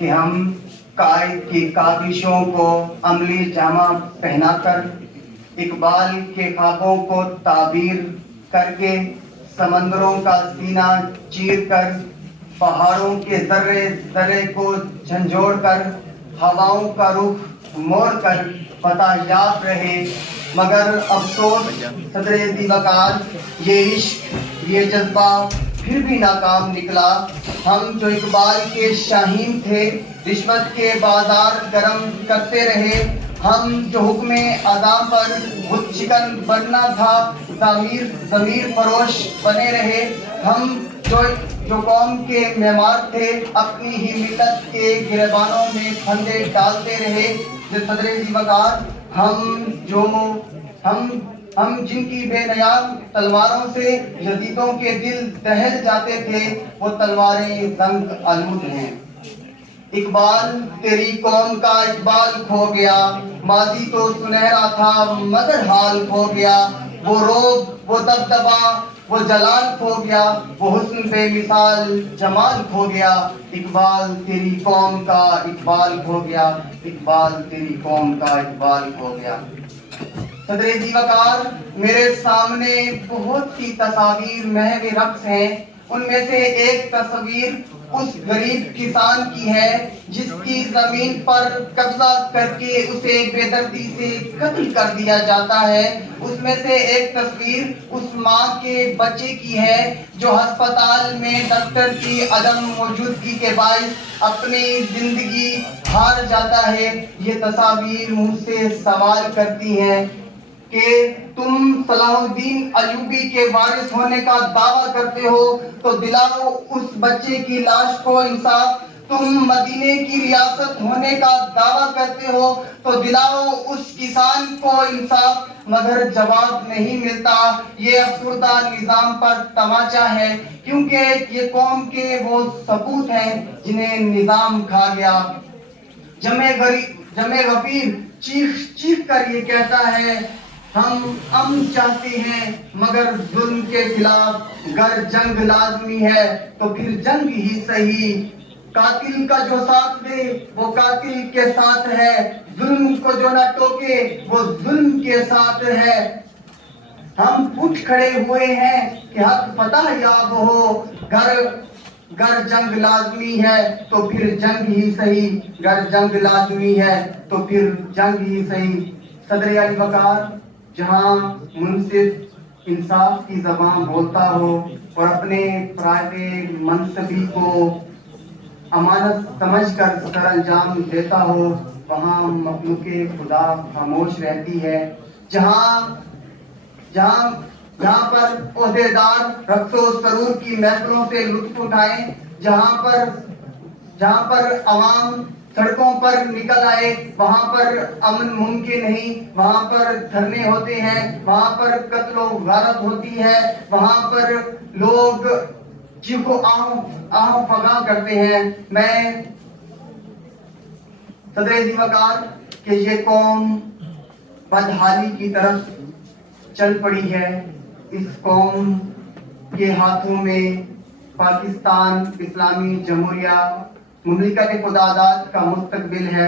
कि हम कायद की काबिशों को अमली जामा पहनाकर इकबाल के ख्वाबों को ताबीर करके समंदरों का सीना चीर कर पहाड़ों के जर्रे जर्रे को झंझोड़ कर हवाओं का रुख मोड़ कर पता याद रहे। मगर अफसोस सदरे दिवकार ये इश्क ये जज्बा फिर भी नाकाम निकला। हम जो इकबाल के शाहीन थे रिश्वत के बाजार गरम करते रहे। हम जो हुक्म आज़ाम पर बुत चिकन बनना था ज़मीर फरोश बने रहे। हम जो कौम के मेमार थे अपनी ही मिल्लत के गिरबानों में फंदे डालते रहे। सदरे दिवकार हम जिनकी बेनयाब तलवारों से यजीदों के दिल दहल जाते थे वो तलवारें जंग आलूद हैं। इकबाल तेरी कौम का इकबाल खो गया, माजी तो सुनहरा था मगर हाल खो गया। वो रोब वो दबदबा वो जलाल खो गया, वो हुस्न बेमिसाल जमाल खो गया। इकबाल तेरी कौम का इकबाल खो गया, इकबाल तेरी कौम का इकबाल खो गया। सदरे दिवकार मेरे सामने बहुत सी तस्वीर महवे रक्स हैं। उनमें से एक तस्वीर उस गरीब किसान की है जिसकी जमीन पर कब्जा करके उसे बेदर्दी से कत्ल कर दिया जाता है। उसमें से एक तस्वीर उस माँ के बच्चे की है जो अस्पताल में डॉक्टर की अदम मौजूदगी के बायस अपनी जिंदगी हार जाता है। ये तस्वीर मुझसे सवाल करती हैं कि तुम सलाहुद्दीन अयूबी के वारिस होने का दावा करते हो तो दिलाओ उस बच्चे की लाश को इंसाफ। तुम मदीने की रियासत होने का दावा करते हो तो दिलाओ उस किसान को इंसाफ। मगर जवाब नहीं मिलता। ये अफसुर्दा निजाम पर तमाचा है क्योंकि ये कौम के वो सबूत हैं जिन्हें निजाम खा गया। जमे गफीर चीख चीख कर ये कहता है हम अमन चाहते हैं मगर जुल्म के खिलाफ गर जंग लाजमी है तो फिर जंग ही सही। कातिल का जो साथ दे वो कातिल के साथ है, जुल्म को जो न टोके वो जुल्म के साथ है। हम उठ खड़े हुए हैं कि हक फतह याब हो, गर जंग लाजमी है तो फिर जंग ही सही, गर जंग लाजमी है तो फिर जंग ही सही। सदर अली वकार जहाँ मुनसिफ इंसाफ की ज़बान बोलता हो और अपने प्राइवेट मनसबी को अमानत समझकर सर अंजाम देता हो, वहाँ मखलूक़े खुदा खामोश रहती है। जहाँ पर ओहदेदार रक्सो सरूर की महफिलों से लुत्फ उठाएं, जहाँ पर अवाम सड़कों पर निकल आए, वहाँ पर अमन मुमकिन नहीं। वहाँ पर धरने होते हैं, वहाँ पर कत्लो गारत होती है, वहाँ पर लोग चीखो आहो फगा करते हैं। मैं सदर दिवकार कि ये कौम बदहाली की तरफ चल पड़ी है। इस कौम के हाथों में पाकिस्तान इस्लामी जमहूरिया मुमलिकत खुदादाद का मुस्तकबिल है।